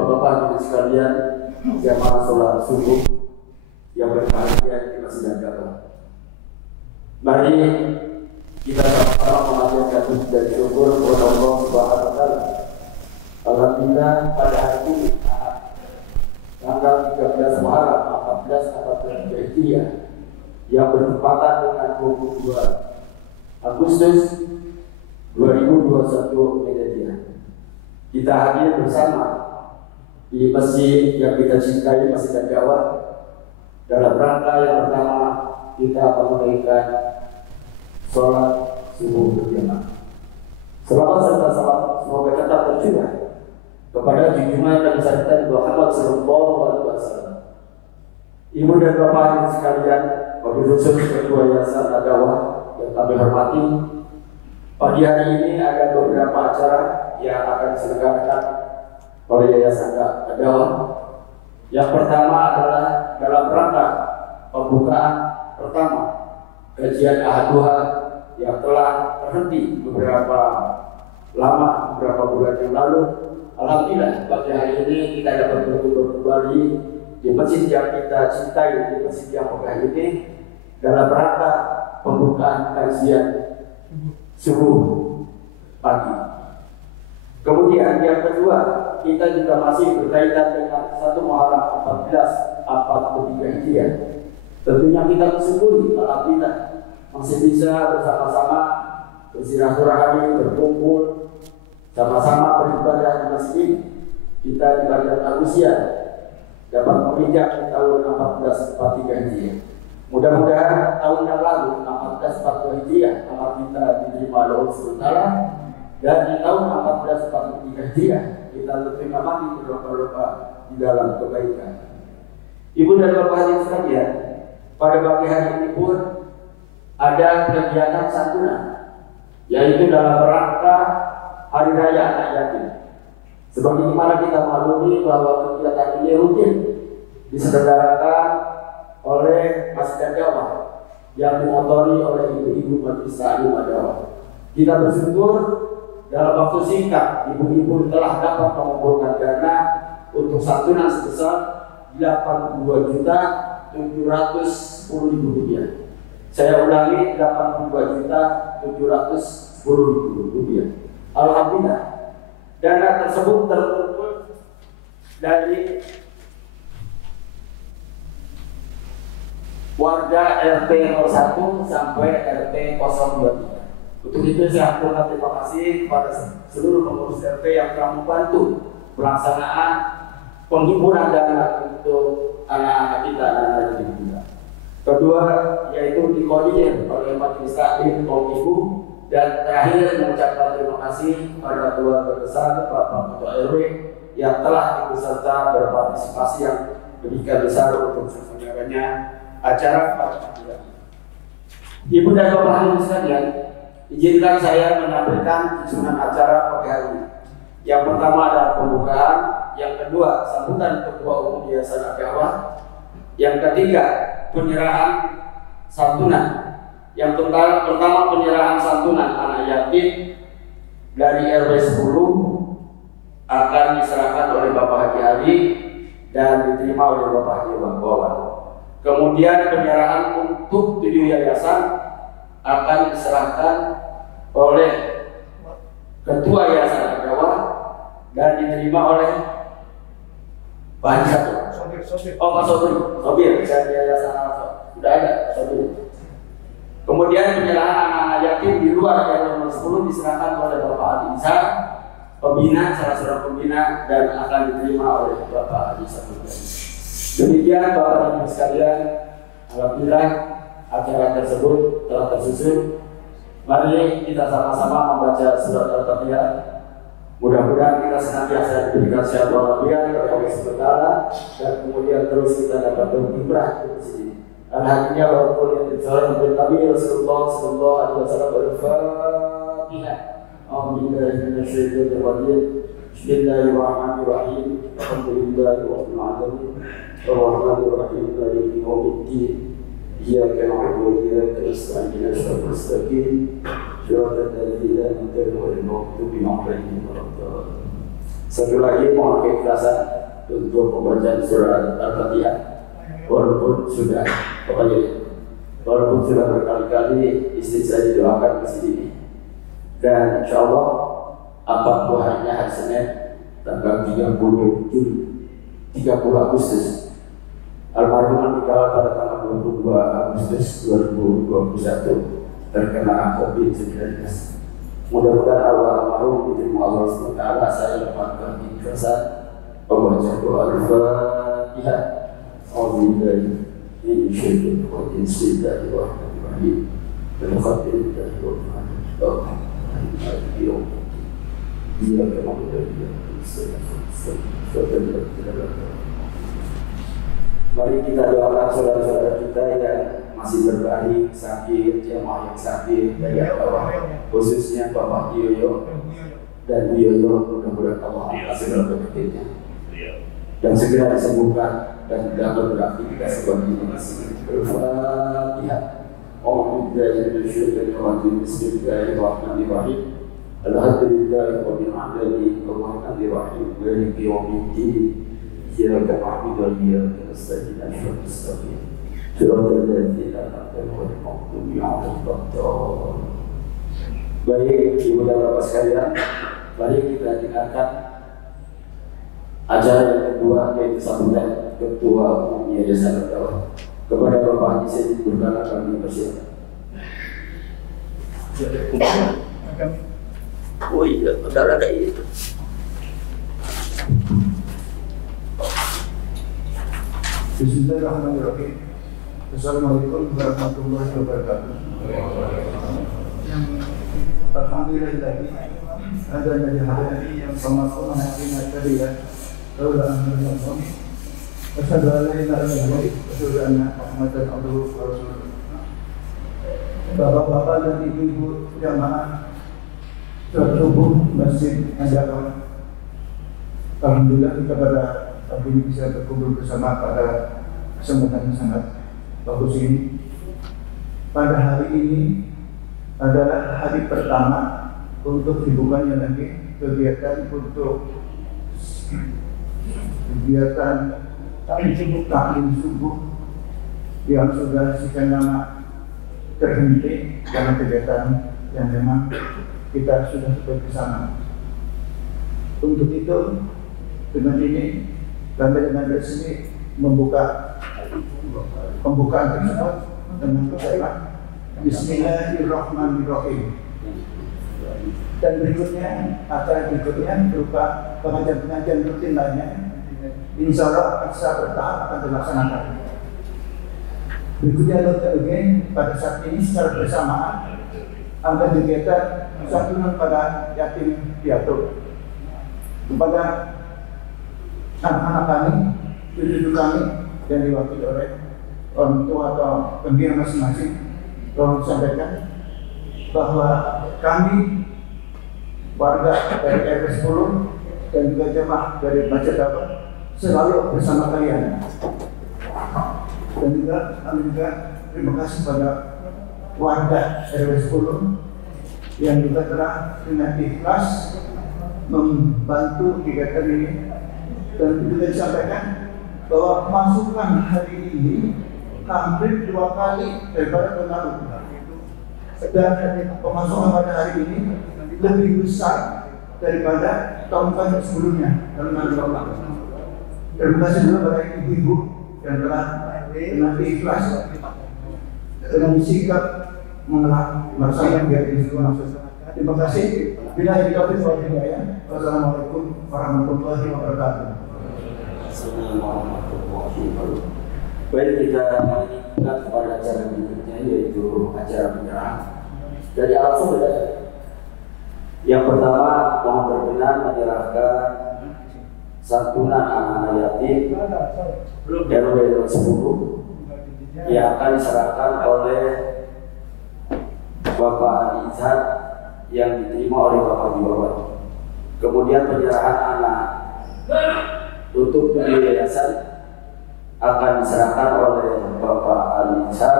bapak-bapak dan sekalian jamaah sholat subuh yang berbahagia di Masjid Al-Aqsa. Mari kita sama-sama memanjatkan puji dan syukur kepada Allah Subhanahu wa taala. Alhamdulillah pada hari ini tanggal 13 Muharram 1443 Hijriah yang bertepatan dengan 22 Agustus 2021 Miladiah. Kita hadir bersama di masjid yang kita cintai, Masjid Al-Aqsa, dalam rangka yang pertama kita akan menunaikan sholat subuh berjamaah. Selawat serta salam semoga tetap tercurah kepada junjungan Nabi Sallallahu Muhammad Sallallahu Alaihi Wasallam. Ibu dan bapak yang sekalian, wabil khusus Ketua Yayasan Al-Aqsa yang kami hormati, pagi hari ini ada beberapa acara yang akan diselenggarakan oleh Yayasan Al-Aqsa. Yang pertama adalah dalam rangka pembukaan pertama kajian Ahad-Duha yang telah terhenti beberapa bulan yang lalu. Alhamdulillah pada hari ini kita dapat berkumpul kembali di masjid yang kita cintai, di masjid yang megah ini dalam rangka pembukaan kajian subuh pagi. Kemudian yang kedua, kita juga masih berkaitan dengan 1 Muharram 1443 Hijriah. Tentunya kita bersyukuri alhamdulillah masih bisa bersama-sama bersilaturahmi, berkumpul, sama-sama beribadah di masjid ini. Kita ibadah Al-Usia dapat menginjak di tahun 1443 Hijriah. Mudah-mudahan tahun yang lalu 1442 Hijriah amal kita diterima oleh Allah SWT, dan di tahun 1443 Hijriah kita lebih mati berlomba-lomba di dalam kebaikan. Ibu dan bapak yang sekalian, pada pagi hari ini pun ada kegiatan santunan, yaitu dalam rangka Hari Raya Anak Yatim. Sebagaimana kita maklumi bahwa kegiatan ini rutin diselenggarakan oleh Masjid Al-Aqsa yang dimotori oleh ibu-ibu Majelis Ta'lim Al-Aqsa. Kita bersyukur dalam waktu singkat ibu-ibu telah dapat mengumpulkan dana untuk santunan sebesar 82.710.000 rupiah. Saya ulangi, 82.710.000 rupiah. Alhamdulillah, dana tersebut terkumpul dari warga RT 01 sampai RT 023. Untuk itu saya aturkan terima kasih kepada seluruh pengurus RT yang telah membantu pelaksanaan penghiburan dana untuk anak-anak kita, anak-anak kita. Kedua, yaitu dikoordinir oleh Majelis Taklim kaum ibu, dan terakhir mengucapkan terima kasih kepada keluarga besar Bapak Ketua RW yang telah ikut serta berpartisipasi yang demikian besar untuk terselenggaranya acara pada pagi hari. Ibu dan bapak hadirin sekalian, izinkan saya menampilkan susunan acara pagi hari ini. Yang pertama adalah pembukaan, yang kedua sambutan Ketua Umum Yayasan Al-Aqsa, yang ketiga penyerahan santunan. Yang pertama penyerahan santunan anak yatim dari RW 10 akan diserahkan oleh Bapak Haji Ali dan diterima oleh Bapak Haji Wawan. Kemudian penyerahan untuk 7 yayasan akan diserahkan oleh Ketua Yayasan Al-Aqsa dan diterima oleh Pak Haji Satu. Oh, Pak Sobir dari Yayasan Al-Aqsa. Sudah ada Sobir. Kemudian penyerahan anak-anak yatim di luar RW 10 diserahkan oleh Bapak Ali Isa, pembina, salah seorang pembina, dan akan diterima oleh Bapak Ali Isa. Demikian Bapak dan Ibu sekalian, alhamdulillah acara tersebut telah tersusun. Mari kita sama-sama membaca surat Al-Fatihah. Mudah-mudahan kita senantiasa diberikan sehat walafiat oleh Allah Subhanahu, dan kemudian terus kita dapat berkiprah di sini. Al-Hadiyah wa kulli insan bil Nabi Rasulullah sallallahu alaihi wasallam al-Fatihah. A'udzubillahi minasyaitonir rajim. Bismillahirrahmanirrahim. Alhamdulillahi rabbil alamin. Ar-Rahmanir Rahim. Maliki yaumiddin. Iyyaka na'budu wa iyyaka nasta'in. Ihdinas mustaqim. Shiratal ladzina an'amta 'alaihim ghairil maghdubi 'alaihim waladdallin. Satu lagi mohon keikhlasan untuk pembacaan surat Al-Fatihah. Walaupun sudah berkali-kali istri saya didoakan ke sini, dan insya Allah akad harinya hari Senin tanggal 30 Agustus. Almarhum meninggal pada tanggal 22 Agustus 2021 terkena COVID-19. Mudah-mudahan Allah almarhum diterima Allah SWT. Saya lepaskan ikhlasan membaca doa Al-Fatihah. Alhamdulillah. Ini syaitan wa jinsillahi wa rahmatullahi wa barakatuh. Mari kita doakan saudara-saudara kita yang masih berbaring sakit, jemaah yang sakit, khususnya Bapak Yoyo dan Bu Yoyo, mudah-mudahan Allah angkat segala penyakitnya dan segera disembuhkan dan dapat beraktivitas seperti ini. Al-Fatihah. Bismillahirrahmanirrahim. Alhamdulillahi rabbil alamin. Arrahmanirrahim. Maliki yaumiddin. Iyyaka na'budu wa iyyaka nasta'in. Ihdinas siratal ladzina an'amta 'alaihim ghairil maghdubi 'alaihim waladdallin. Baik, Ibu dan Bapak sekalian, mari kita dengarkan acara yang kedua, yaitu sambutan Ketua Umum Yayasan Al-Dawah. Kepada Bapak Haji Said Burkana kami persilakan. Oh iya, ada itu. Bismillahirrahmanirrahim. Assalamualaikum warahmatullahi wabarakatuh. Alhamdulillahi ada nabi hadani yang pemahaman hatinya kalian. Laula anna asyhadu an la ilaha illallah wa asyhadu anna Muhammadan abduhu wa rasuluh. Bapak-bapak dan ibu-ibu jamaah sholat subuh Masjid Andakan. Alhamdulillah kita pada pagi ini bisa berkumpul bersama pada kesempatan yang sangat bagus ini. Pada hari ini adalah hari pertama untuk dibukanya lagi kegiatan taklim subuh yang sudah sekian lama terhenti karena kegiatan yang memang kita sudah bersama. Untuk itu dengan ini kami dengan resmi membuka pembukaan tersebut dengan tema Bismillahirrahmanirrahim. Dan berikutnya acara berikutnya berupa pengajian-pengajian rutin lainnya. Insya Allah secara bertahap akan dilaksanakan. Berikutnya pada saat ini secara bersamaan ada kegiatan santunan pada yatim piatu kepada anak-anak kami, cucu kami yang diwakili oleh orang tua atau pembina masing-masing. Tolong sampaikan bahwa kami warga dari RW 10 dan juga jemaah dari Masjid Dapat selalu bersama kalian. Dan juga kami juga terima kasih pada warga RW 10 yang juga telah dengan ikhlas membantu kegiatan ini. Dan juga disampaikan bahwa masukan hari ini hampir 2 kali daripada tahun lalu. Dan pemasukan pada hari ini lebih besar daripada tahun-tahun sebelumnya. Terima kasih juga pada ibu-ibu yang telah dengan ikhlas dengan sikap melaksanakan kegiatan ini. Terima kasih. Bila dikatakan bahwa hidayah. Wassalamualaikum warahmatullahi wabarakatuh. Baik, kita lanjutkan kepada acara berikutnya, yaitu acara penyerahan dari alasan berbeda. Yang pertama, mohon berkenan menyerahkan santunan anak-anak yatim RW 10 yang akan diserahkan oleh Bapak Adi Izhar yang diterima oleh Bapak Jiwawan. Kemudian penyerahan anak untuk yayasan akan diserahkan oleh Bapak Ali Izhar,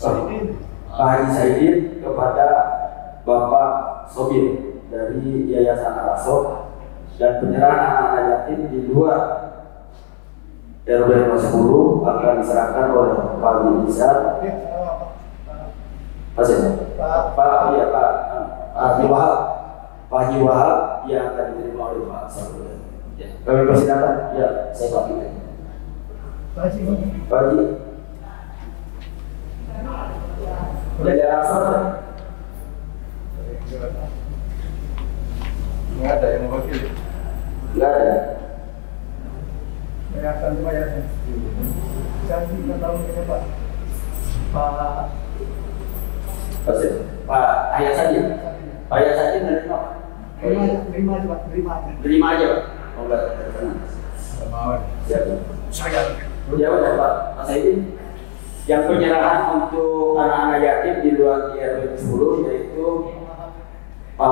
Pak Haji Saidin kepada Bapak Sobir dari Yayasan Al-Asok dan penyerahan anak yatim di luar RW 10 akan diserahkan oleh Pak Bisa. Pak Haji Wahab yang akan diterima oleh Pak Samuel. Ya, kami persilakan. Ya, saya pamit. Pak Haji. Jadi asal. Nggak ada yang mewakili. Nggak ada. Saya akan bayarnya. Janji tahun ini Pak. Pak Ayah saja. Pak Ayah saja menerima. Terima aja Pak. Oh enggak. Siap. Saya. Ya udah Pak. Mas Aidin. Yang penyerahan untuk anak-anak yatim di luar RW 10 yaitu Pak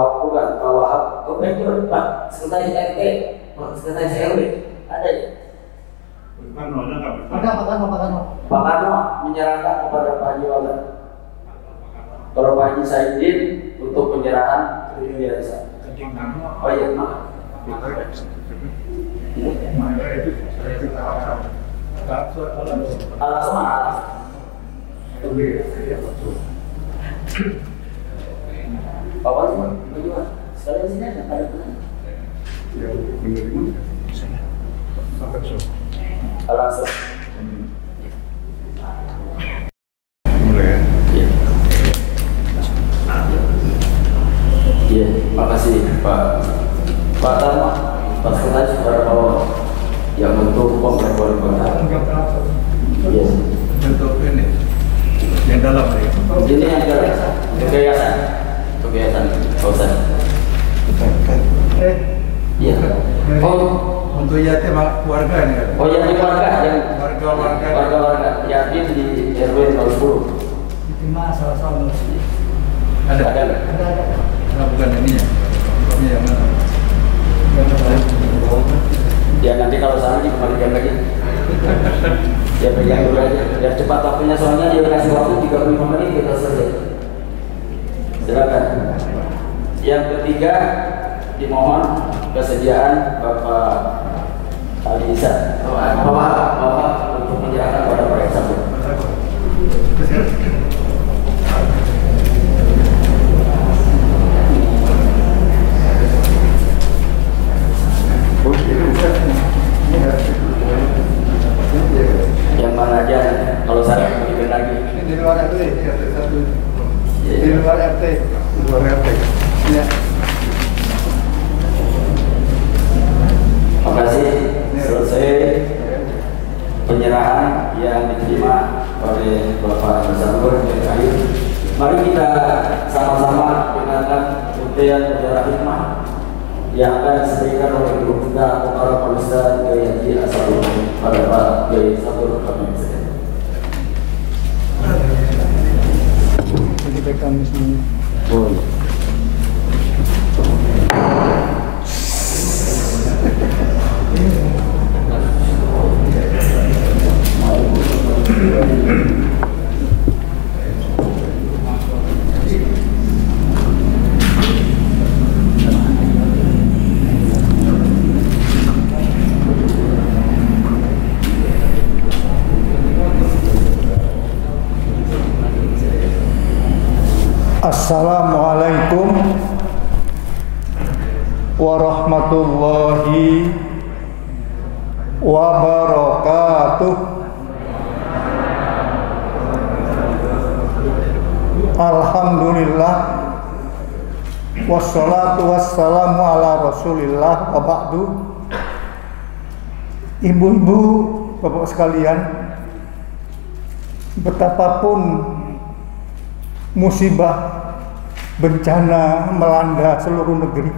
Wahab. Oh betul Pak. Sekretaris RT. Sekretaris RW. Ada ya? Pak Karno menyerahkan kepada Pak Haji Wahab. Kalau Pak Haji Saidin untuk penyerahan biasa. Oh iya, maaf. Alas sama alas. Pak Wali, bagaimana? Sekalian sini aja, ada pelan. Alas. Iya, makasih Pak Tarma, Pak Sekretaris para yang untuk komplek wali kota. Iya. Untuk ini, yang dalam ini. Ini yang dalam, untuk yayasan, kawasan. Iya. Oh, untuk yatim keluarga ini. Oh yatim warga, yatim di RW 010. Sama-sama. Ada. Nah, bukan ininya. Ini yang mana? Ya nanti kalau sana dikembalikan lagi. Ya pegang dulu aja. Biar cepat waktunya soalnya dia kasih waktu 35 menit kita selesai. Silakan. Yang ketiga dimohon kesediaan Bapak Alisa, Bapak untuk menyerahkan pada proyek satu. Yang mana aja kalau saya kembalikan lagi. Di luar RT, di luar RT, Ya. Makasih. Selesai penyerahan yang diterima oleh Bapak Samuel dan Ayu. Mari kita sama-sama dengarkan undian ujaran hikmah yang akan disediakan oleh guru kita Kepala Polista Kiai Haji Ashabul pada Pak Kiai Sabur kami sedang. Jadi pegang semua. Oh. Assalamualaikum warahmatullahi wabarakatuh. Alhamdulillah wassalatu wassalamu ala rasulillah wa ba'du. Ibu-ibu, bapak sekalian, betapapun musibah bencana melanda seluruh negeri,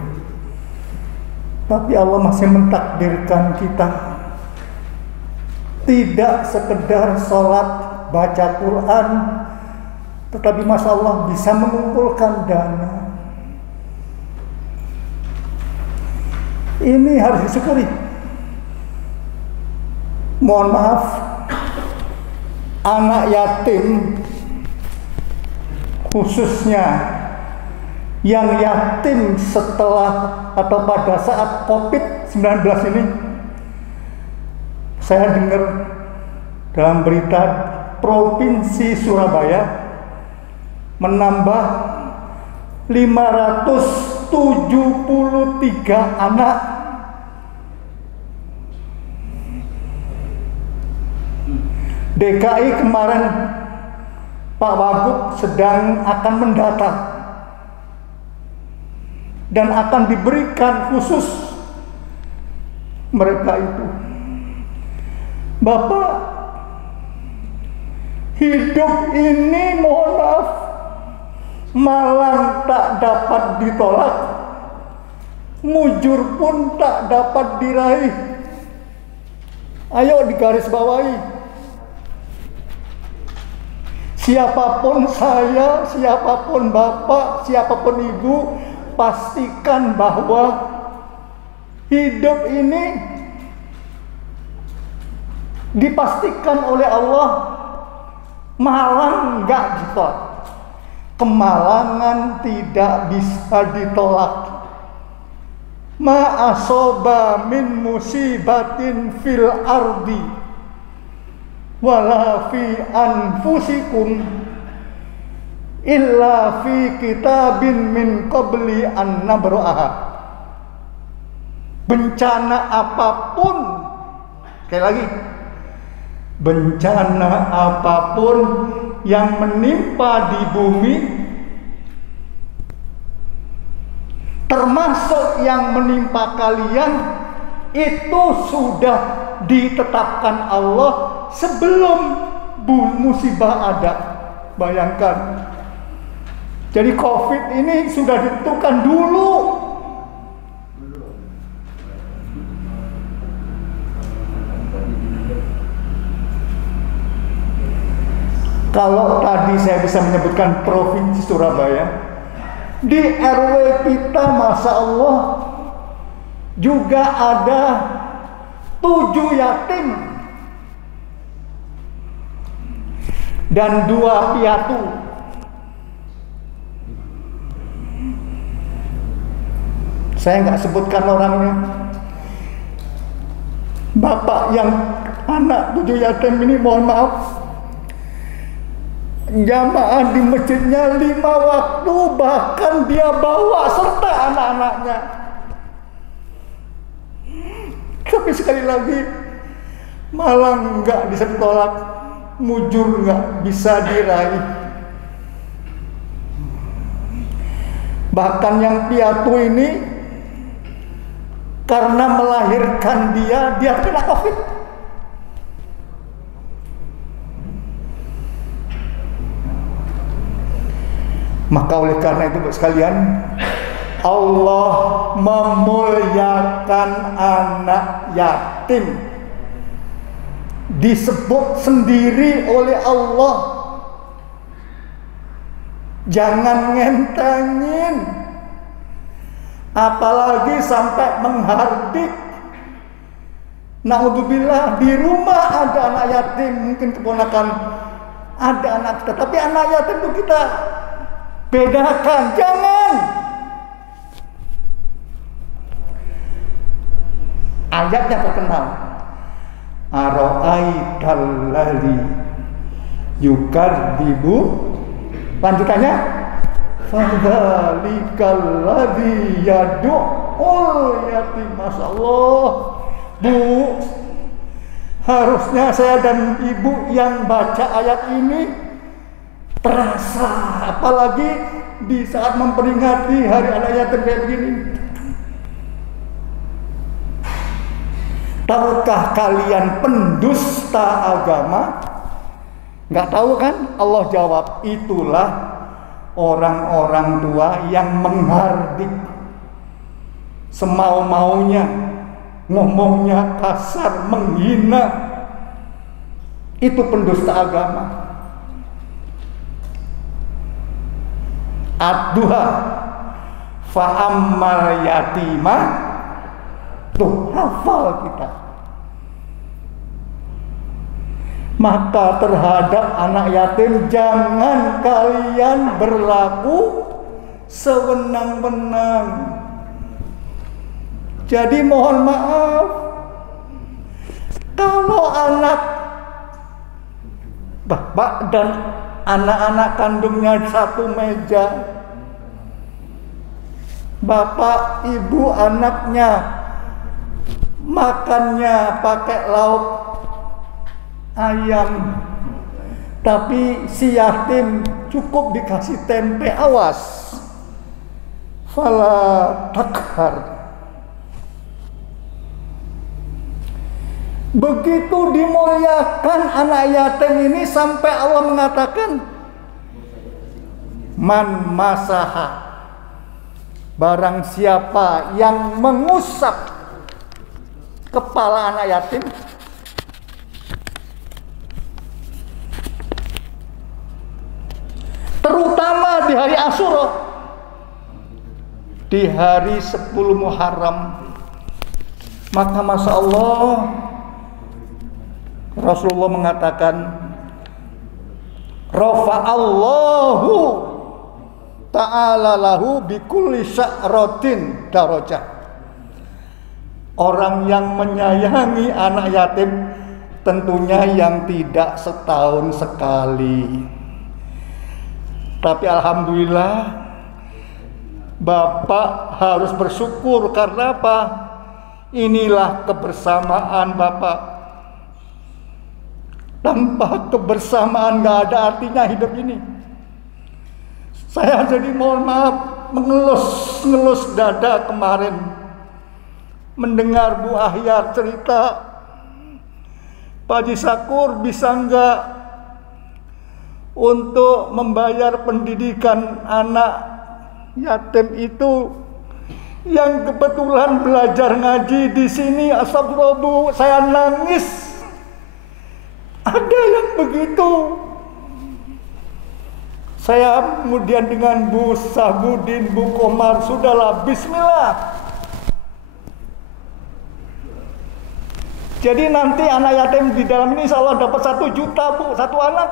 tapi Allah masih mentakdirkan kita tidak sekedar sholat baca Quran, tetapi Masya Allah bisa mengumpulkan dana. Ini harus disyukuri. Mohon maaf, anak yatim khususnya yang yatim setelah atau pada saat COVID-19 ini. Saya dengar dalam berita Provinsi Surabaya menambah 573 anak. DKI kemarin Pak Wagub sedang akan mendata dan akan diberikan khusus mereka itu. Bapak, hidup ini mohon maaf malang tak dapat ditolak, mujur pun tak dapat diraih. Ayo digarisbawahi. Siapapun saya, siapapun bapak, siapapun ibu, pastikan bahwa hidup ini dipastikan oleh Allah malang nggak ditolak. Kemalangan tidak bisa ditolak. Ma asoba min musibatin fil ardi wala fi anfusikum illa fi kitabin min qabli an nabra'aha. Bencana apapun, sekali lagi, bencana apapun yang menimpa di bumi, termasuk yang menimpa kalian, itu sudah ditetapkan Allah sebelum musibah ada. Bayangkan. Jadi COVID ini sudah ditentukan dulu. Kalau tadi saya bisa menyebutkan Provinsi Surabaya, di RW kita Masya Allah juga ada 7 yatim dan 2 piatu. Saya nggak sebutkan orangnya. Bapak yang anak 7 yatim ini mohon maaf, jamaah di masjidnya 5 waktu, bahkan dia bawa serta anak-anaknya. Tapi sekali lagi, malang nggak bisa ditolak, mujur nggak bisa diraih. Bahkan yang piatu ini, karena melahirkan dia kena COVID. Maka oleh karena itu sekalian, Allah memuliakan anak yatim. Disebut sendiri oleh Allah. Jangan ngentengin. Apalagi sampai menghardik. Naudzubillah, di rumah ada anak yatim, mungkin keponakan ada anak kita, tapi anak yatim itu kita bedakan, jangan. Ayatnya terkenal. Ara'aital ladzi yukadzibu, lanjutannya fadzalikal ladzi yad'ul yatim. Masyaallah. Bu, harusnya saya dan ibu yang baca ayat ini terasa, apalagi di saat memperingati hari anak yatim kayak begini. Tahukah kalian pendusta agama? Nggak tahu kan? Allah jawab, itulah orang-orang tua yang menghardik semau-maunya, ngomongnya kasar, menghina. Itu pendusta agama. Ad-duha fa'ammal yatimah, tuh hafal kita. Maka terhadap anak yatim jangan kalian berlaku sewenang-wenang. Jadi mohon maaf, kalau anak bapak dan anak-anak kandungnya satu meja, bapak, ibu, anaknya makannya pakai lauk ayam, tapi si yatim cukup dikasih tempe, awas, fala takhar. Begitu dimuliakan anak yatim ini sampai Allah mengatakan, man masaha, barang siapa yang mengusap kepala anak yatim, terutama di hari Asyura, di hari 10 Muharram, maka masya Allah Rasulullah mengatakan, rafa'allahu ta'ala lahu bikulli sya'ratin darajah. Orang yang menyayangi anak yatim tentunya yang tidak setahun sekali. Tapi alhamdulillah Bapak harus bersyukur karena apa? Inilah kebersamaan Bapak. Tanpa kebersamaan gak ada artinya hidup ini. Saya jadi mohon maaf mengelus dada kemarin mendengar Bu Ahyar cerita, Pak Haji Sakur bisa enggak untuk membayar pendidikan anak yatim itu yang kebetulan belajar ngaji di sini. Astagfirullah Bu, saya nangis. Ada yang begitu. Saya kemudian dengan Bu Sahbudin, Bu Komar, sudahlah bismillah. Jadi nanti anak yatim di dalam ini insya Allah dapat 1 juta Bu, 1 anak.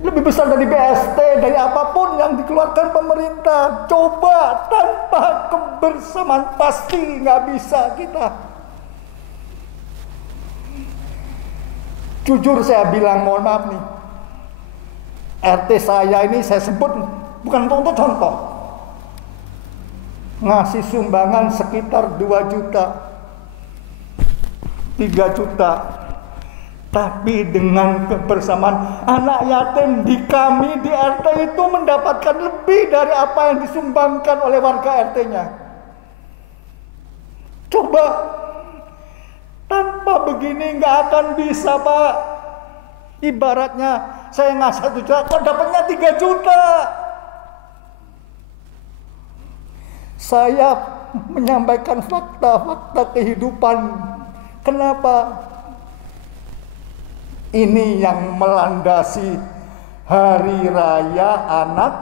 Lebih besar dari BST, dari apapun yang dikeluarkan pemerintah. Coba, tanpa kebersamaan pasti nggak bisa kita. Jujur saya bilang, mohon maaf nih, RT saya ini saya sebut bukan untuk contoh, ngasih sumbangan sekitar 2 juta, 3 juta. Tapi dengan kebersamaan anak yatim di kami di RT itu mendapatkan lebih dari apa yang disumbangkan oleh warga RT-nya. Coba, tanpa begini nggak akan bisa Pak. Ibaratnya saya ngasih 1 juta, kok dapatnya 3 juta. Saya menyampaikan fakta-fakta kehidupan. Kenapa? Ini yang melandasi hari raya anak.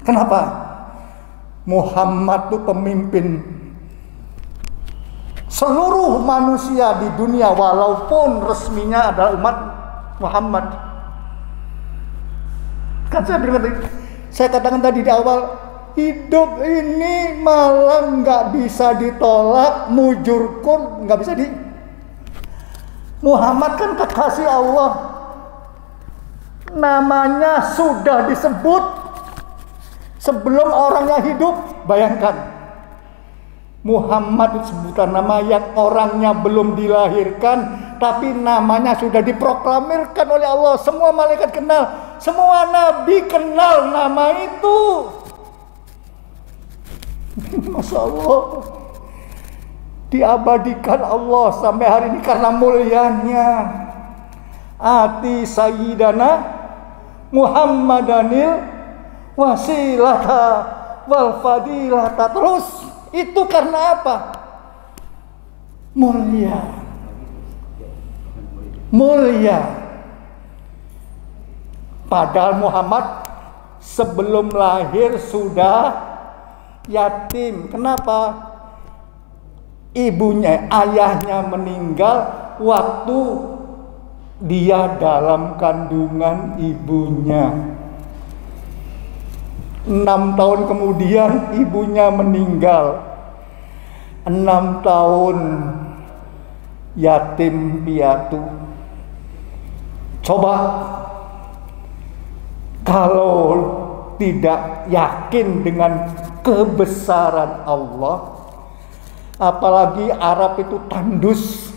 Kenapa? Muhammad itu pemimpin seluruh manusia di dunia, walaupun resminya adalah umat Muhammad. Kan saya katakan tadi di awal, hidup ini malah nggak bisa ditolak, mujurkun nggak bisa di. Muhammad kan kekasih Allah, namanya sudah disebut sebelum orangnya hidup. Bayangkan, Muhammad itu sebutan nama yang orangnya belum dilahirkan, tapi namanya sudah diproklamirkan oleh Allah. Semua malaikat kenal, semua nabi kenal nama itu. Masya Allah, diabadikan Allah sampai hari ini karena mulianya ati sayyidana Muhammadanil wasilata wal fadilata. Terus itu karena apa? Mulia. Padahal Muhammad sebelum lahir sudah yatim. Kenapa? Ibunya, ayahnya meninggal waktu dia dalam kandungan ibunya. 6 tahun kemudian ibunya meninggal. 6 tahun yatim piatu. Coba kalau tidak yakin dengan kebesaran Allah, apalagi Arab itu tandus.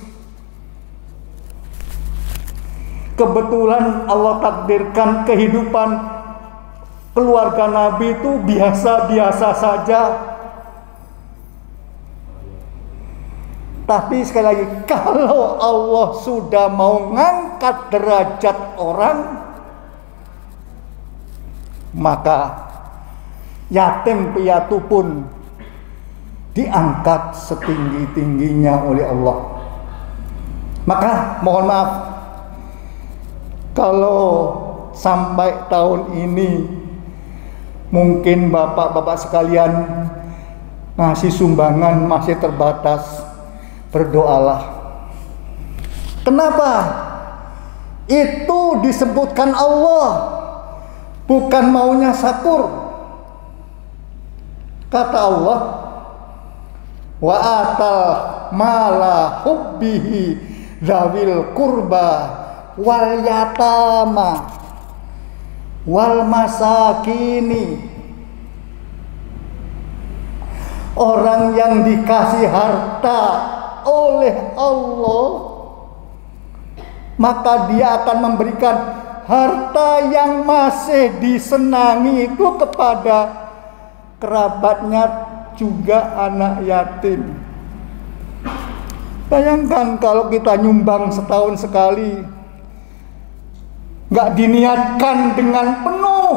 Kebetulan Allah takdirkan kehidupan keluarga Nabi itu biasa-biasa saja. Tapi sekali lagi, kalau Allah sudah mau ngangkat derajat orang, maka yatim piatu pun diangkat setinggi-tingginya oleh Allah. Maka mohon maaf, kalau sampai tahun ini mungkin bapak-bapak sekalian ngasih sumbangan masih terbatas, berdoalah. Kenapa? Itu disebutkan Allah, bukan maunya Syakur. Kata Allah, wa atal mala hubbihi zawil kurba wal yatama wal masakini. Orang yang dikasih harta oleh Allah, maka dia akan memberikan harta yang masih disenangi itu kepada kerabatnya, juga anak yatim. Bayangkan kalau kita nyumbang setahun sekali, nggak diniatkan dengan penuh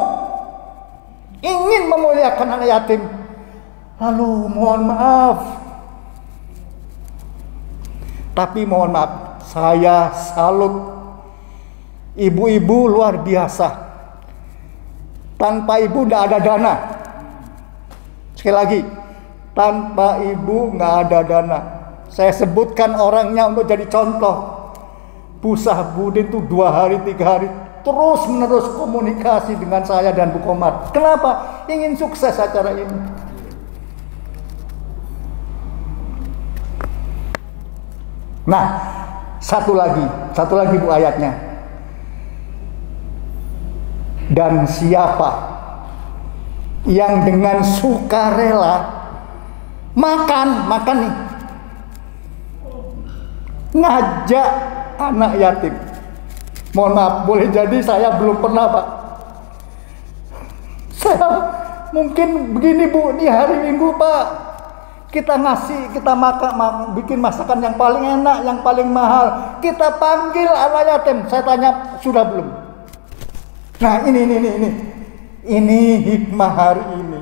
ingin memuliakan anak yatim, lalu mohon maaf. Tapi mohon maaf, saya salut ibu-ibu luar biasa. Tanpa ibu nggak ada dana. Sekali lagi, tanpa ibu nggak ada dana. Saya sebutkan orangnya untuk jadi contoh. Bu Sahbudin itu 2 hari 3 hari terus menerus komunikasi dengan saya dan Bu Komar. Kenapa? Ingin sukses acara ini. Nah, satu lagi Bu ayatnya. Dan siapa yang dengan sukarela makan nih, ngajak anak yatim. Mohon maaf, boleh jadi saya belum pernah, Pak. Saya mungkin begini Bu, di hari Minggu Pak, kita bikin masakan yang paling enak, yang paling mahal. Kita panggil anak yatim. Saya tanya, sudah belum? Nah ini hikmah hari ini.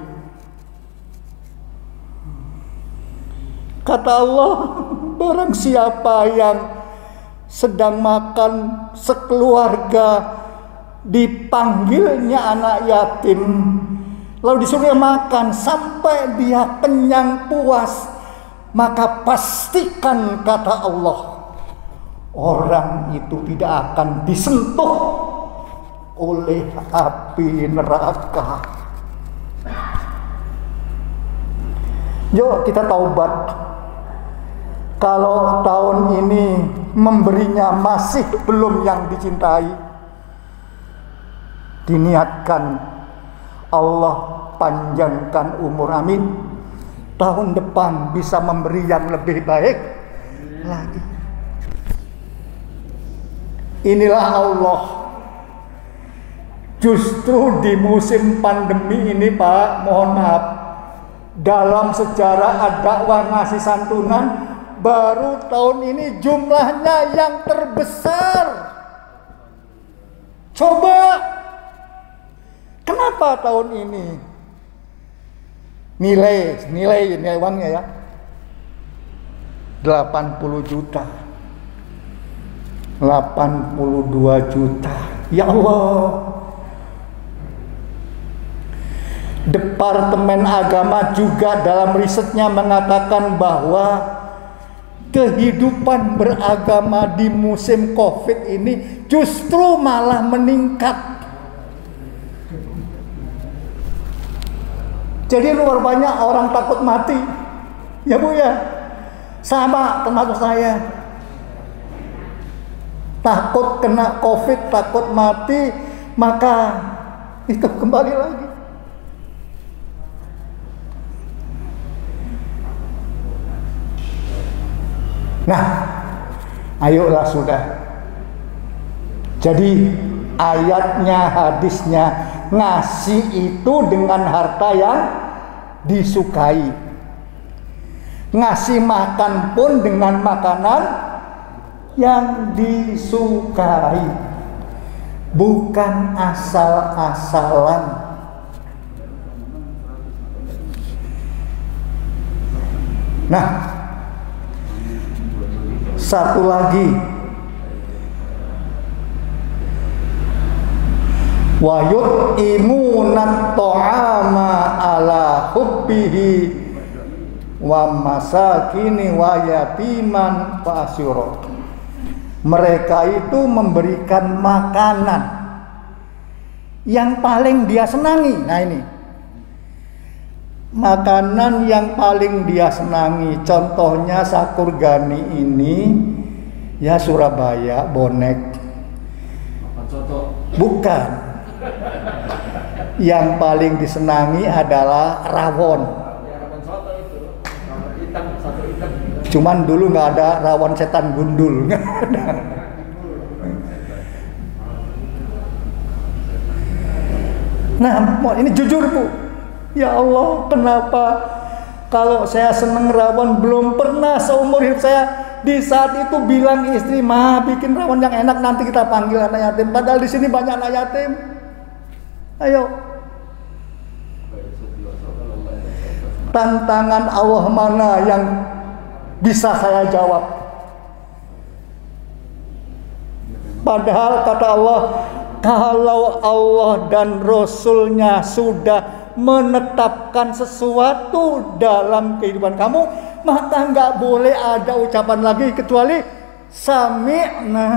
Kata Allah, barang siapa yang sedang makan sekeluarga, dipanggilnya anak yatim, lalu disuruh makan sampai dia kenyang puas, maka pastikan, kata Allah, orang itu tidak akan disentuh oleh api neraka. Yuk kita taubat. Kalau tahun ini memberinya masih belum yang dicintai, diniatkan Allah panjangkan umur, amin. Tahun depan bisa memberi yang lebih baik lagi. Inilah Allah. Justru di musim pandemi ini Pak, mohon maaf, dalam sejarah dakwah ngasih santunan, baru tahun ini jumlahnya yang terbesar. Coba, kenapa tahun ini? Nilai uangnya ya 80 juta, 82 juta. Ya Allah. Departemen Agama juga dalam risetnya mengatakan bahwa kehidupan beragama di musim Covid ini justru malah meningkat. Jadi luar banyak orang takut mati. Ya Bu ya. Sama termasuk saya. Takut kena COVID, takut mati, maka itu kembali lagi. Nah, ayolah sudah. Jadi ayatnya, hadisnya, ngasih itu dengan harta yang disukai. Ngasih makan pun dengan makanan yang disukai. Bukan asal-asalan. Nah, satu lagi, wa yut'imunat ta'ama ala hubbihi wa masakini wa yatiman wa asyura. Mereka itu memberikan makanan yang paling dia senangi. Nah ini, makanan yang paling dia senangi, contohnya Sakurgani ini, ya Surabaya, bonek. Bukan. Yang paling disenangi adalah rawon. Cuman dulu nggak ada rawon setan gundul. Nah, ini jujur Bu. Ya Allah, kenapa kalau saya seneng rawon belum pernah seumur hidup saya di saat itu bilang istri, "Ma, bikin rawon yang enak nanti kita panggil anak yatim." Padahal di sini banyak anak yatim. Ayo. Tantangan Allah mana yang bisa saya jawab? Padahal kata Allah, kalau Allah dan Rasulnya sudah menetapkan sesuatu dalam kehidupan kamu, maka nggak boleh ada ucapan lagi kecuali sami'na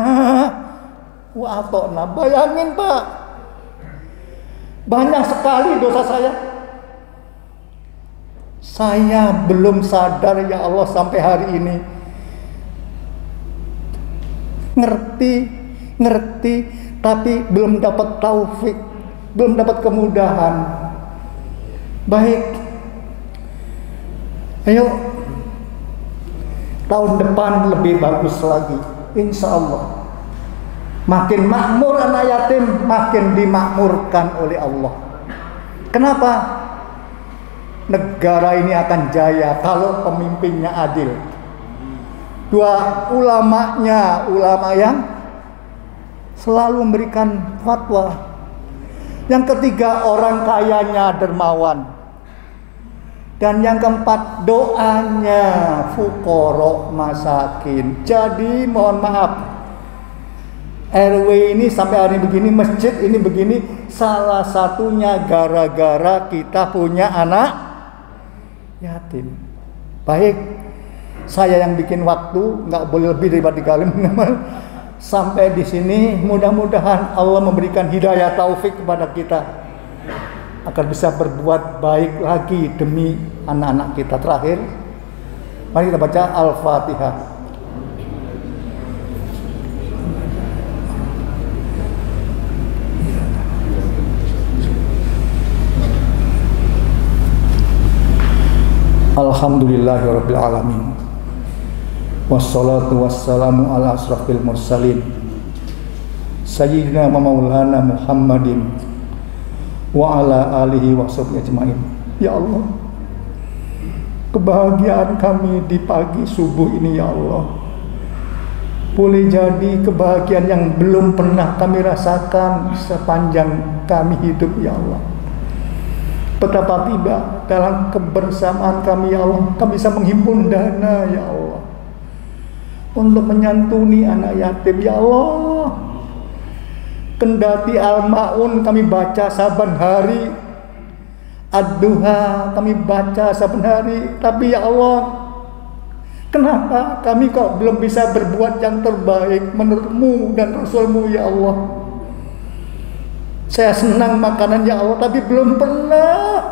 wa ata'na. Bayangin Pak, banyak sekali dosa saya belum sadar ya Allah sampai hari ini. Ngerti, tapi belum dapat taufik, belum dapat kemudahan. Baik, ayo tahun depan lebih bagus lagi, insya Allah. Makin makmur anak yatim, makin dimakmurkan oleh Allah. Kenapa? Negara ini akan jaya kalau pemimpinnya adil. Dua ulamanya, ulama yang selalu memberikan fatwa. Yang ketiga, orang kayanya dermawan. Dan yang keempat, doanya fuqara masakin. Jadi mohon maaf, RW ini sampai hari begini, masjid ini begini, salah satunya gara-gara kita punya anak yatim. Baik, saya yang bikin waktu, nggak boleh lebih daripada 3 menit. Sampai di sini, mudah-mudahan Allah memberikan hidayah taufik kepada kita agar bisa berbuat baik lagi demi anak-anak kita. Terakhir, mari kita baca Al-Fatihah. Alhamdulillahirabbil alamin. Wassalatu wassalamu ala asrafil mursalin sayyidina wa maulana Muhammadin wa ala alihi wa sahbihi ajmain. Ya Allah, kebahagiaan kami di pagi subuh ini ya Allah, boleh jadi kebahagiaan yang belum pernah kami rasakan sepanjang kami hidup ya Allah. Betapa tiba dalam kebersamaan kami ya Allah, kami bisa menghimpun dana ya Allah untuk menyantuni anak yatim ya Allah. Kendati Al-Ma'un kami baca saban hari, Ad-Duha kami baca saban hari, tapi ya Allah, kenapa kami kok belum bisa berbuat yang terbaik menurut-Mu dan Rasul-Mu ya Allah? Saya senang makanan ya Allah, tapi belum pernah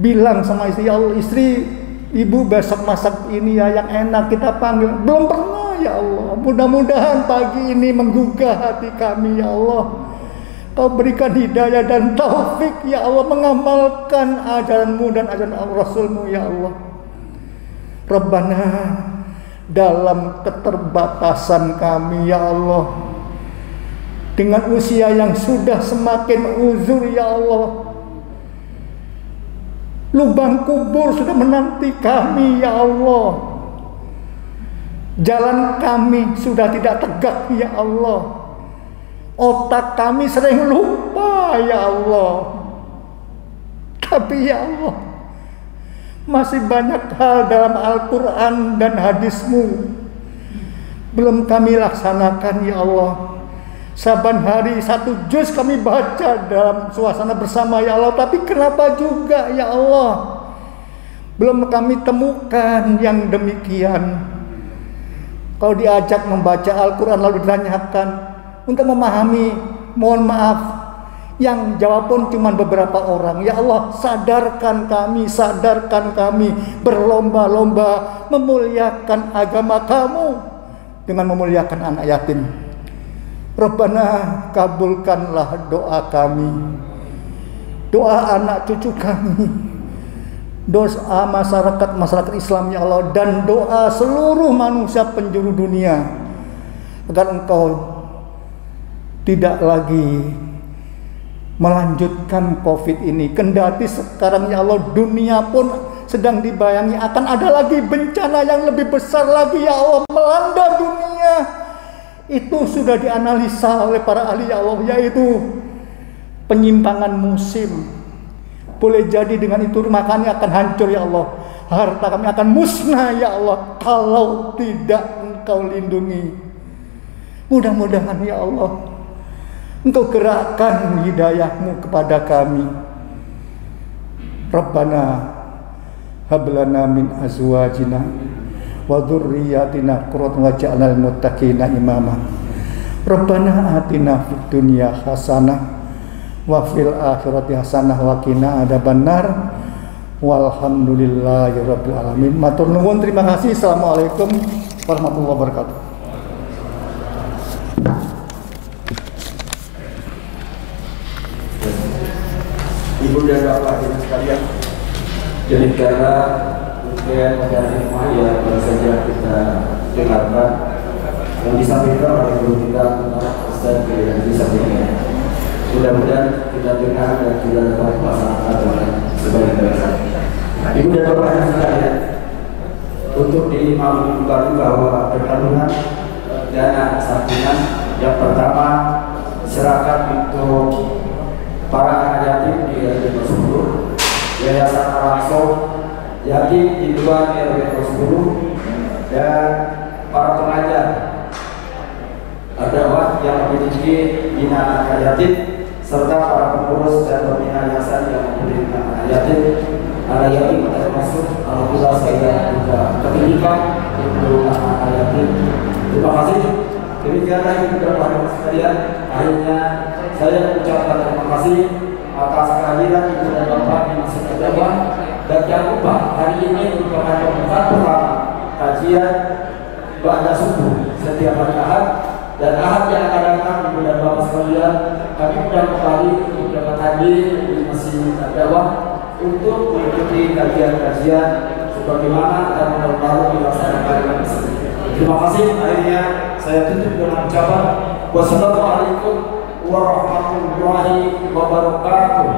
bilang sama istri, ya Allah, istri, ibu besok masak ini ya yang enak, kita panggil. Belum pernah ya Allah. Mudah-mudahan pagi ini menggugah hati kami ya Allah. Kau berikan hidayah dan taufik ya Allah, mengamalkan ajaran-Mu dan ajaran Rasul-Mu ya Allah. Rabbana, dalam keterbatasan kami ya Allah, dengan usia yang sudah semakin uzur ya Allah, lubang kubur sudah menanti kami ya Allah, jalan kami sudah tidak tegak ya Allah, otak kami sering lupa ya Allah. Tapi ya Allah, masih banyak hal dalam Al-Quran dan hadis-Mu belum kami laksanakan ya Allah. Saban hari 1 juz kami baca dalam suasana bersama ya Allah, tapi kenapa juga ya Allah belum kami temukan yang demikian. Kalau diajak membaca Al-Quran lalu ditanyakan untuk memahami, mohon maaf, yang jawab pun cuma beberapa orang. Ya Allah, sadarkan kami berlomba-lomba memuliakan agama Kamu dengan memuliakan anak yatim. Rabbana, kabulkanlah doa kami, doa anak cucu kami, doa masyarakat Islam ya Allah, dan doa seluruh manusia penjuru dunia, agar Engkau tidak lagi melanjutkan COVID ini. Kendati sekarang ya Allah dunia pun sedang dibayangi akan ada lagi bencana yang lebih besar lagi ya Allah melanda dunia. Itu sudah dianalisa oleh para ahli ya Allah, yaitu penyimpangan musim. Boleh jadi dengan itu rumah kami akan hancur ya Allah, harta kami akan musnah ya Allah, kalau tidak Engkau lindungi. Mudah-mudahan ya Allah Engkau gerakkan hidayah-Mu kepada kami. Rabbana hablana min azwajina wa dzurriyyatina qurrata waj'alna lil muttaqina imama. Rabbana atina fid dunya hasanah wa fil akhirati hasanah wa qina adzabannar. Walhamdulillahirabbil alamin. Matur nuwun, terima kasih. Assalamualaikum warahmatullahi wabarakatuh. Ibu dan Bapak Ibu sekalian, demikianlah mungkin pada hikmah yang baru saja kita dengarkan yang disampaikan oleh guru kita Ustaz Haji Sabri. Mudah-mudahan kita dengar dan kita dapat melaksanakan dengan sebaik-baiknya. Ibu dan Bapak Ibu sekalian, untuk dimaklumkan bahwa pertarungan dana santunan yang pertama diserahkan untuk para anak yatim di RW 10, Yayasan Arangso Yatim di 2 RW 10, dan para pengajar dakwah yang memiliki binaan anak yatim, serta para pengurus dan pembina yayasan yang memiliki anak yatim. Anak yatim termasuk alhamdulillah saya juga kepentingan untuk anak yatim. Terima kasih. Demikianlah Ibu dan Bapak sekalian, akhirnya saya mengucapkan terima kasih atas kehadiran Ibu dan Bapak di masjid dakwah. Dan jangan lupa, hari ini merupakan pembukaan pertama kajian ba'da subuh setiap hari Ahad, dan Ahad yang akan datang Ibu dan Bapak sekalian, kami undang kembali untuk dapat hadir di masjid dakwah untuk mengikuti kajian-kajian sebagaimana tahun baru dilaksanakan di masjid. Terima kasih. Akhirnya saya tutup dengan ucapan wassalamualaikum warahmatullahi wabarakatuh.